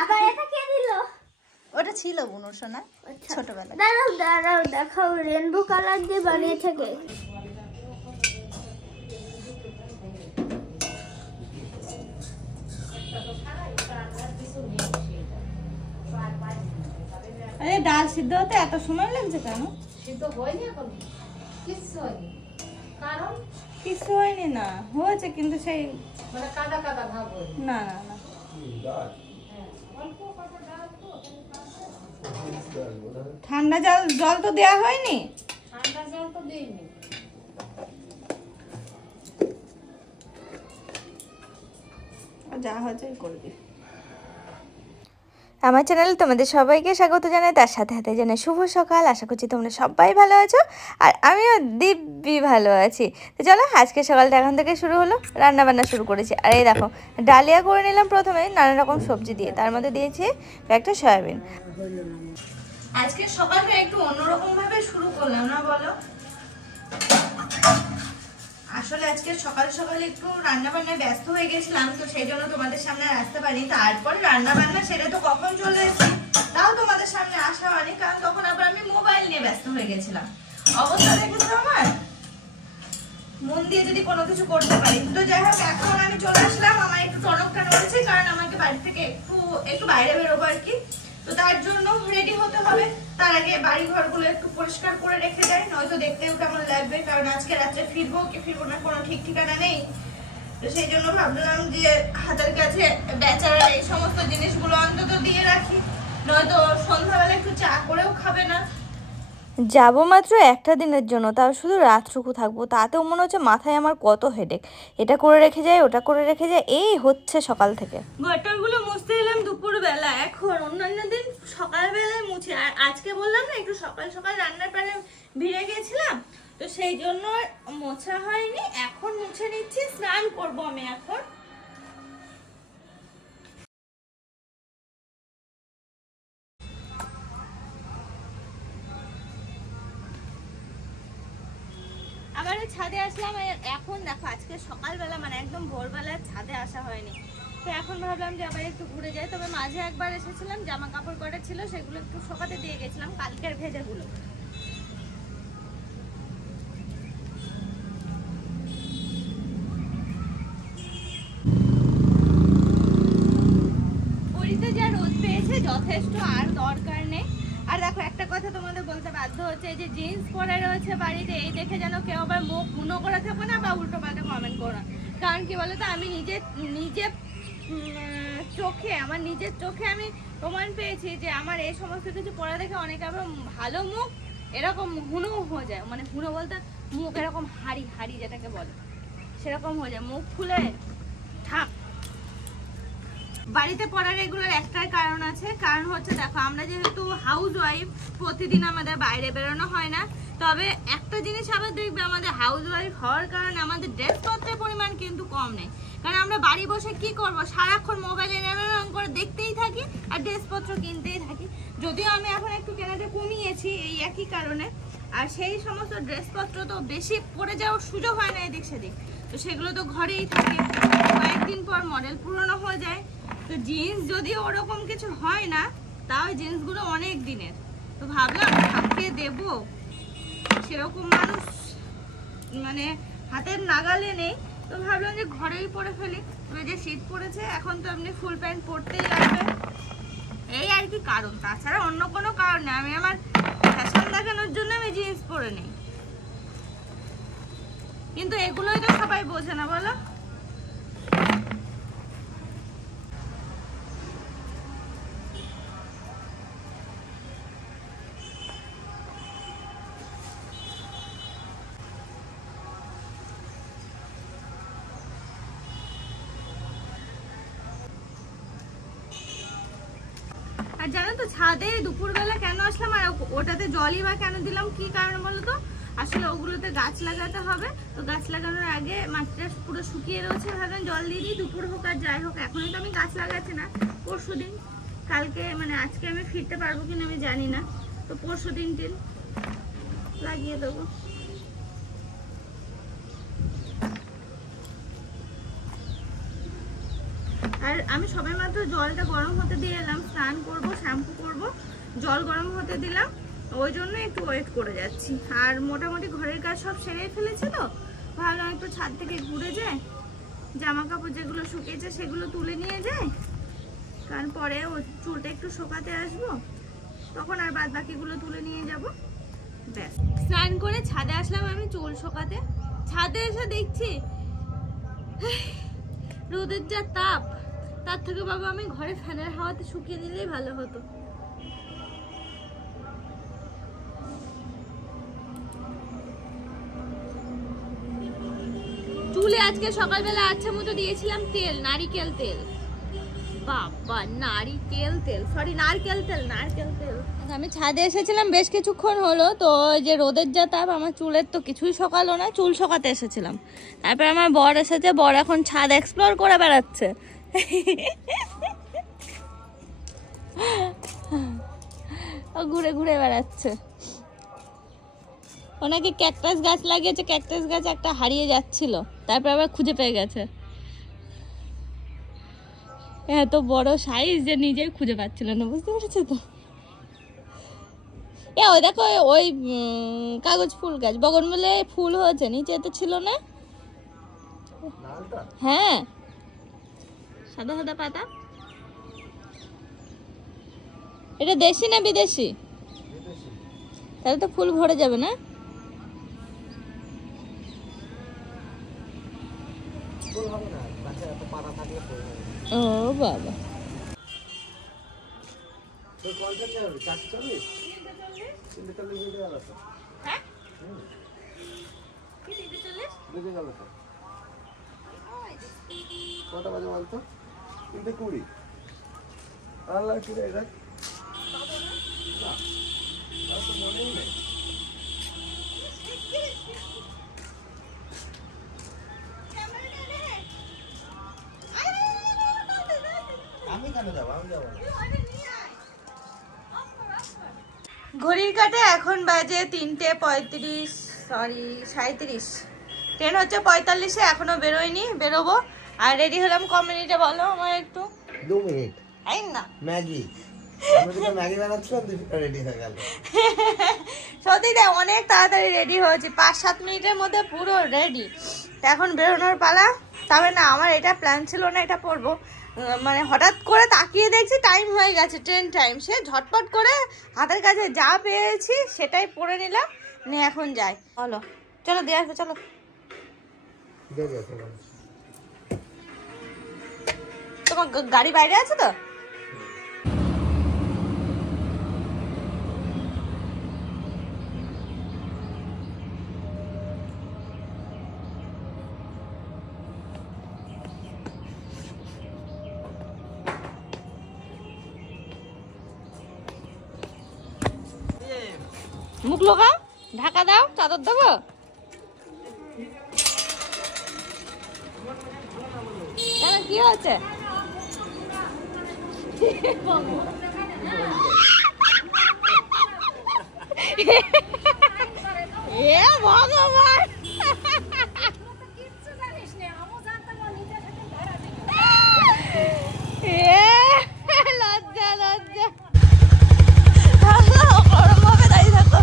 আবার এটা কে দিল? ওটা ছিল বুনুর সোনা ছোটবেলা। দাঁড়াও দাঁড়াও দেখাও, রেনবো কালার দিয়ে বানিয়ে থাকে। আরে ডাল সিদ্ধ হতে এত সময় লাগছে কেন? সিদ্ধ হয়নি এখন, কিচ্ছু হয়নি। কারণ কিছু হয়নি না, হয়েছে কিন্তু সেই মানে কাদা কাদা ভাব হয়নি। না না না ঠান্ডা জল জল তো দেয়া হয়নি। ঠান্ডা জল তো দিইনি। যা হয়েছে করবি। আমার চ্যানেলে তোমাদের সবাইকে স্বাগত জানাই, তার সাথে সাথে জানাই শুভ সকাল। আশা করছি তোমরা সবাই ভালো আছো আর আমিও দিব্যি ভালো আছি। তো চলো আজকে সকালটা এখন থেকে শুরু হলো, রান্না বান্না শুরু করেছি। আর এই দেখো ডালিয়া করে নিলাম প্রথমে নানা রকম সবজি দিয়ে, তার মধ্যে দিয়েছি একটা সয়াবিন। আজকে সকালটা একটু অন্যরকম ভাবে শুরু করলাম না বলো? আসলে আজকে সকাল সকালে একটু রান্না বান্নায় ব্যস্ত হয়ে গেছিলাম, তো সেই জন্য তোমাদের সামনে আসতে পারি। তারপর রান্না বান্না সেটা তো কখন চলে এসেছি, তাও তোমাদের সামনে আসা হয়নি, কারণ তখন আবার আমি মোবাইল নিয়ে ব্যস্ত হয়ে গেছিলাম। অবস্থা দেখেছো আমার, মন দিয়ে যদি কোনো কিছু করতে পারি। তো যাই হোক, এখন আমি চলে আসলাম, আমার একটু টনকটা নড়েছে, কারণ আমাকে বাড়ি থেকে একটু বাইরে বেরোবো আর কি। তো তার জন্য রেডি হতে হবে। তার আগে বাড়ি ঘরগুলো একটু পরিষ্কার করে রেখে যাই, নয়তো দেখতেও কেমন লাগবে। কারণ আজকে রাত্রে ফিরবো কি ফিরবো না কোনো ঠিক ঠিকানা নেই। তো সেই জন্য ভাবলাম যে হাতের কাছে বেচারা এই সমস্ত জিনিসগুলো অন্তত দিয়ে রাখি, নয়তো সন্ধ্যাবেলা একটু চা করেও খাবে না। যাবো মাত্র একটা দিনের জন্য, তাও শুধু রাতটুকু থাকবো, তাতেও মনে হচ্ছে মাথায় আমার কত হেডেক। এটা করে রেখে যায়, ওটা করে রেখে যায়, এই হচ্ছে সকাল থেকে। ঘরটাগুলো মুছতে এলাম দুপুর বেলা, এখন অন্যান্য দিন সকাল বেলায় মুছি। আর আজকে বললাম না একটু সকাল সকাল রান্নার পারে ভিড়ে গেছিলাম, তো সেই জন্য মোছা হয়নি। এখন মুছে নিচ্ছি, স্নান করবো আমি এখন। আবার ছাদে আসলাম, এখন দেখো আজকে সকালবেলা মানে একদম ভোরবেলা ছাদে আসা হয়নি। তো এখন ভাবলাম যে আবার একটু ঘুরে যাই। তবে মাঝে একবার এসেছিলাম, জামা কাপড় কটা ছিল সেগুলো একটু শোকাতে দিয়ে গেছিলাম, কালকের ভেজাগুলো। পুরীতে যা রোদ পেয়েছে যথেষ্ট, আর দরকার নেই। আর দেখো একটা কথা তোমাদের বলতে বাধ্য হচ্ছে, এই যে জিন্স পরে রয়েছে বাড়িতে, এই দেখে যেন কেউ আবার মুখ বুনো করে থাকো না বা উল্টো পাল্টা কমেন্ট করো না। কারণ কি বলতো, আমি নিজের চোখে আমি প্রমাণ পেয়েছি যে আমার এই সমস্ত কিছু পড়া দেখে অনেকে আবার ভালো মুখ এরকম হুনো হয়ে যায়। মানে হুনো বলতে মুখ এরকম হাড়ি যেটাকে বলে সেরকম হয়ে যায়, মুখ ফুলে ঠাক। বাড়িতে পড়ার এগুলোর একটাই কারণ আছে, কারণ হচ্ছে দেখো আমরা যেহেতু হাউস ওয়াইফ, প্রতিদিন আমাদের বাইরে বেরোনো হয় না। তবে একটা জিনিস আবার দেখবে, আমাদের হাউস ওয়াইফ হওয়ার কারণে আমাদের ড্রেসপত্রের পরিমাণ কিন্তু কম নেই। কারণ আমরা বাড়ি বসে কি করব, সারাক্ষণ মোবাইলে নানান করে দেখতেই থাকি আর ড্রেসপত্র কিনতেই থাকি। যদিও আমি এখন একটু কেনাটা কমিয়েছি এই একই কারণে। আর সেই সমস্ত ড্রেসপত্র তো বেশি পরে যাওয়ার সুযোগ হয় না এদিক সেদিক, তো সেগুলো তো ঘরেই থাকে, কয়েকদিন পর মডেল পুরনো হয়ে যায়। তো জিন্স যদিও ওরকম কিছু হয় না, তাও জিন্সগুলো অনেক দিনের। তো ভাবলাম ঠাকিয়ে দেবো, সেরকম মানুষ মানে হাতের নাগালে নেই। তো ভাবলাম যে ঘরেই পরে ফেলি। তবে যে শীত পড়েছে এখন তো এমনি ফুল প্যান্ট পরতেই লাগবে, এই আর কি কারণ। তাছাড়া অন্য কোনো কারণ নেই, আমি আমার ফ্যাশন দেখানোর জন্য আমি জিন্স পরে নিই। কিন্তু এগুলোই তো সবাই বোঝে না বলো। আর জানো তো ছাদে দুপুরবেলা কেন আসলাম আর ওটাতে জলই বা কেন দিলাম, কি কারণ বলো তো? আসলে ওগুলোতে গাছ লাগাতে হবে, তো গাছ লাগানোর আগে মাটিটা পুরো শুকিয়ে রয়েছে, ভাবলাম জল দিয়ে দিই, দুপুর হোক আর যাই হোক। এখনই তো আমি গাছ লাগাচ্ছি না, পরশুদিন কালকে মানে আজকে আমি ফিরতে পারবো কিনা আমি জানি না, তো পরশুদিন লাগিয়ে দেবো। আর আর আমি সবে মাত্র জলটা গরম হতে দিয়ে এলাম, স্নান করব, শ্যাম্পু করব, জল গরম হতে দিলাম, ওই জন্য একটু ওয়েট করে যাচ্ছি। আর মোটামুটি ঘরের কাজ সব সেরে ফেলেছে, তো ভাবলাম একটু ছাদ থেকে ঘুরে যায়, জামা কাপড় যেগুলো শুকিয়েছে সেগুলো তুলে নিয়ে যায়, কারণ পরে ও চুলটা একটু শোকাতে আসবো, তখন আর বাদ বাকিগুলো তুলে নিয়ে যাব। ব্যাস, স্নান করে ছাদে আসলাম আমি চুল শোকাতে। ছাদে এসে দেখছি রোদের যা তাপ, তার থেকে বাবা আমি ঘরে ফ্যানের হাওয়াতে শুকিয়ে নিলেই ভালো হতো। চুলে আজকে সকালবেলা আচ্ছা মতো দিয়েছিলাম তেল, নারিকেল তেল। বাবা, নারকেল তেল, সরি নারকেল তেল, নারকেল তেল। আমি ছাদে এসেছিলাম বেশ কিছুক্ষণ হলো, তো যে রোদের যা তাপ, আমার চুলের তো কিছুই শোকালো না, চুল শোকাতে এসেছিলাম। তারপর আমার বর এসেছে, বর এখন ছাদ এক্সপ্লোর করে বেড়াচ্ছে। ও ঘুরে ঘুরে বেড়াচ্ছে। ওনাকে ক্যাকটাস গাছ লাগিয়েছে, ক্যাকটাস গাছ একটা হারিয়ে যাচ্ছিল, তারপর আবার খুঁজে পেয়ে গেছে। এত বড় সাইজ যে নিজেই খুঁজে পাচ্ছিল না, বুঝতে পেরেছো তো? ওই দেখো ওই কাগজ ফুল গাছ, বগনবেলে ফুল হয়েছে, নিচে তো ছিল না। হ্যাঁ, সাদা সাদা পাতা। এটা দেশি না বিদেশি? তাহলে তো ফুল ভরে যাবে না? ও বাবা, কটা বাজে বলতো? 3:20। আল্লাহ কি রে এটা? না, আর তো মনেই নেই। আমি কেন যাবো? আমি যাবো না। ঘড়ির কাঁটা এখন বাজে 3:35, সরি 37। ট্রেন হচ্ছে 45-এ, এখনো বেরোয়নি, বেরোবো। আর রেডি হলাম ক মিনিটে বলো আমার একটু? 2 মিনিট। তাই না? ম্যাগি, আমি তো ম্যাগি বানাচ্ছিলাম, রেডি হয়ে গেল। সত্যি তাই, অনেক তাড়াতাড়ি রেডি হয়েছি, 5-7 মিনিটের মধ্যে পুরো রেডি। এখন বেরোনোর পালা। তবে না, আমার এটা প্ল্যান ছিল না এটা পরবো, মানে হঠাৎ করে তাকিয়ে দেখছি টাইম হয়ে গেছে, ট্রেন টাইম। সে ঝটপট করে হাতের কাছে যা পেয়েছি সেটাই পরে নিলাম, নিয়ে এখন যাই। বলো, চলো দিয়ে আসবো, চলো। তোমার গাড়ি বাইরে আছে তো? মুখ লোকাও, ঢাকা দাও, চাদর দেবো। কি হচ্ছে? এ ভগবান, লজ্জা লজ্জা। গরম হবে, দাঁড়িয়ে থাকো।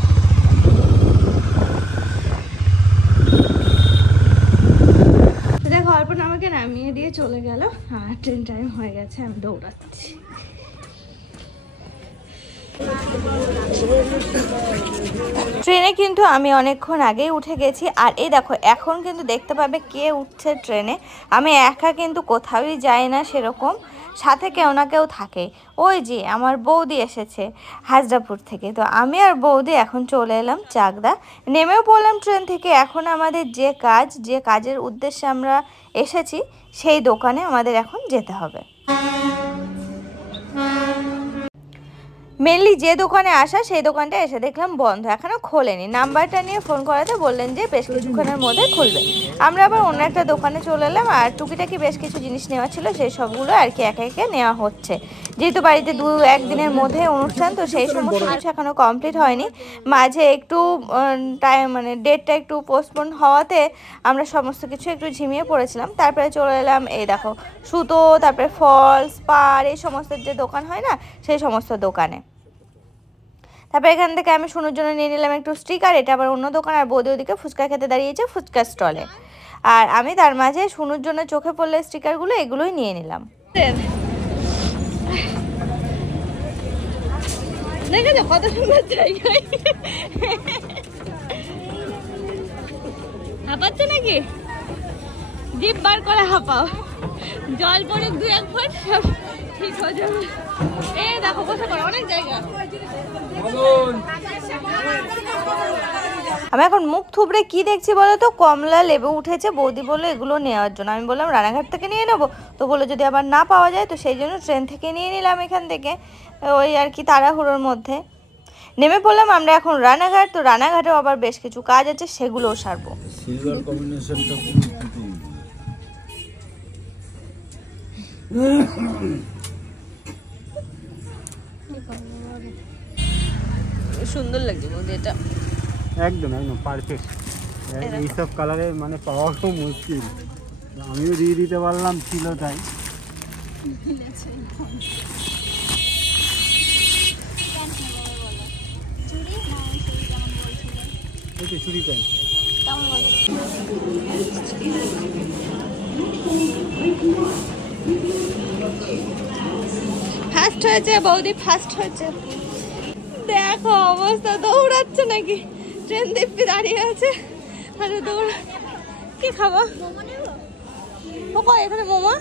দেখো অল্পনা আমাকে নামিয়ে দিয়ে চলে গেল, আর ট্রেন টাইম হয়ে গেছে, আমি দৌড়াচ্ছি। ট্রেনে কিন্তু আমি অনেকক্ষণ আগেই উঠে গেছি। আর এই দেখো এখন কিন্তু দেখতে পাবে কে উঠছে ট্রেনে। আমি একা কিন্তু কোথাওই যাই না সেরকম, সাথে কেউ না কেউ থাকে। ওই যে আমার বৌদি এসেছে হাজরাপুর থেকে, তো আমি আর বৌদি এখন চলে এলাম চাকদা, নেমেও পড়লাম ট্রেন থেকে। এখন আমাদের যে কাজের উদ্দেশ্যে আমরা এসেছি সেই দোকানে আমাদের এখন যেতে হবে। মেনলি যে দোকানে আসা সেই দোকানটা এসে দেখলাম বন্ধ, এখনও খোলেনি। নাম্বারটা নিয়ে ফোন করাতে বললেন যে বেশ কিছুক্ষণের মধ্যে খুলবে। আমরা আবার অন্য একটা দোকানে চলে এলাম, আর টুকিটাকি বেশ কিছু জিনিস নেওয়া ছিল সেই সবগুলো আর কি একে একে নেওয়া হচ্ছে। যেহেতু বাড়িতে 2-1 দিনের মধ্যে অনুষ্ঠান, তো সেই সমস্ত কিছু এখনও কমপ্লিট হয়নি। মাঝে একটু টাইম মানে ডেটটা একটু পোস্টপোন হওয়াতে আমরা সমস্ত কিছু একটু ঝিমিয়ে পড়েছিলাম। তারপরে চলে এলাম এই দেখো সুতো, তারপরে ফলস, পাড়, এই সমস্ত যে দোকান হয় না সেই সমস্ত দোকানে। তারপরে এখান থেকে আমি শুনুর জন্য নিয়ে নিলাম একটু স্টিকার, এটা আবার অন্য দোকান। আর বৌদি ওদিকে ফুচকা খেতে দাঁড়িয়েছে ফুচকার স্টলে, আর আমি তার মাঝে শুনুর জন্য চোখে পড়লে স্টিকারগুলো এগুলোই নিয়ে নিলাম। দেখেছো কত সুন্দর জায়গা, হাঁপাচ্ছ নাকি? জিভ বার করে হাঁপাও, জল পড়ে 2-1 ফুট সব ঠিক হয়ে যাবে। এই দেখো বসে পড়ো, অনেক জায়গা। আমি এখন মুখ থুবড়ে কি দেখছি বলো তো, কমলা লেবু উঠেছে। বৌদি বললো এগুলো নেওয়ার জন্য, আমি বললাম রানাঘাট থেকে নিয়ে নেবো, তো বললো যদি আবার না পাওয়া যায়, তো সেই জন্য ট্রেন থেকে নিয়ে নিলাম এখান থেকে, ওই আর কি তাড়াহুড়োর মধ্যে নেমে পড়লাম আমরা এখন রানাঘাট। তো রানাঘাটেও আবার বেশ কিছু কাজ আছে, সেগুলোও সারবো। সিলভার কম্বিনেশনটা সুন্দর লাগছে বৌদি, এটা একদম একদম পারফেক্ট। এইসব কালারে মানে পাওয়া খুব মুশকিল, আমিও দিয়ে দিতে পারলাম, ছিল তাই। এই তো চুরি প্যান্ট ফার্স্ট হয়েছে বৌদি, ফার্স্ট হয়েছে। দেখো অবস্থা, দৌড়াচ্ছে নাকি? ট্রেন দিব্যি দাঁড়িয়ে আছে, আরে দৌড়া। কি খাবো? এখানে মোমো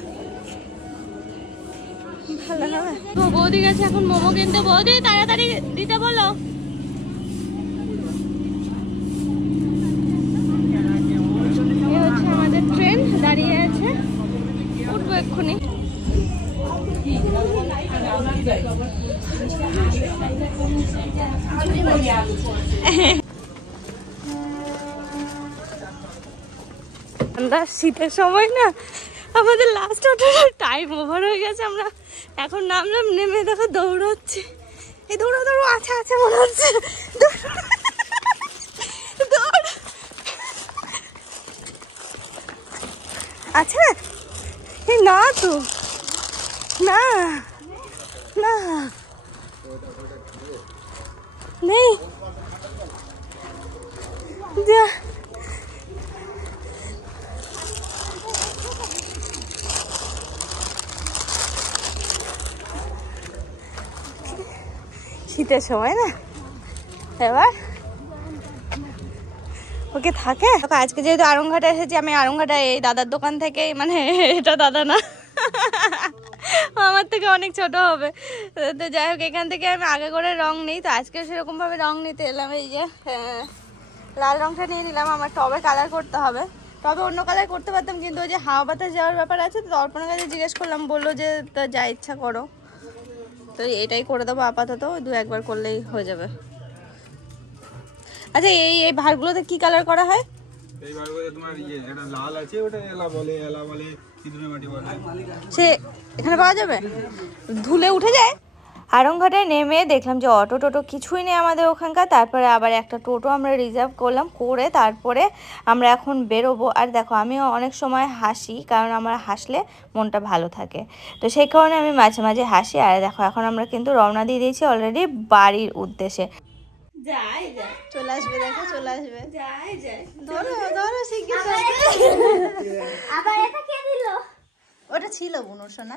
ভালো হবে। বৌদি গেছে এখন মোমো কিনতে। বৌদি তাড়াতাড়ি দিতে বলো। এই হচ্ছে আমাদের ট্রেন, দাঁড়িয়ে আছে, উঠবো এক্ষুনি। আমরা শীতের সময় না, আমাদের লাস্ট অটোর টাইম ওভার হয়ে গেছে। আমরা এখন নামলাম, নেমে দেখো দৌড়াচ্ছি। এই দৌড়া দৌড়ো আছে আছে মনে হচ্ছে, দৌড় আছে। এই না তো, না না নেই, যা শীতের সময় না। এবার ওকে থাকে। আজকে যেহেতু আরংঘাটে এসেছি, আমি আরংঘাটা এই দাদার দোকান থেকে, মানে এটা দাদা না, আমার থেকে অনেক ছোট হবে। তো যাই হোক, এখান থেকে আমি আগে করে রং নিই, তো আজকে সেরকম ভাবে রং নিতে এলাম। এই যে লাল রংটা নিয়ে নিলাম, আমার টবে কালার করতে হবে। টবে অন্য কালার করতে পারতাম, কিন্তু ওই যে হাওয়া বাতাস যাওয়ার ব্যাপার আছে, তো অর্পণের কাছে জিজ্ঞেস করলাম, বললো যে যা ইচ্ছা করো। তো এটাই করে দেবো আপাতত, 2-1 বার করলেই হয়ে যাবে। আচ্ছা এই ভাড়গুলোতে কি কালার করা হয়? এই ভাড়গুলোতে তোমার এটা লাল আছে, ওটা এলা বলে সিঁদুরে মাটি বলে। সে এখানে পাওয়া যাবে? ধুলে উঠে যায়। আরংঘাটে নেমে দেখলাম যে অটো টোটো কিছুই নেই আমাদের ওখানকার। তারপরে আবার একটা টোটো আমরা রিজার্ভ করলাম, করে তারপরে আমরা এখন বেরোবো। আর দেখো আমিও অনেক সময় হাসি, কারণ আমার হাসলে মনটা ভালো থাকে, তো সেই কারণে আমি মাঝে মাঝে হাসি। আর দেখো এখন আমরা কিন্তু রওনা দিয়ে দিয়েছি অলরেডি বাড়ির উদ্দেশ্যে। যাই যাই, চলে আসবে, দেখো চলে আসবে। যাই যাই, আবার এটা কে দিল? ওটা ছিল বুনুর সোনা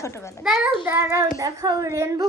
ছোটবেলা। দাঁড়াও দাঁড়াও, দেখাও রেনবো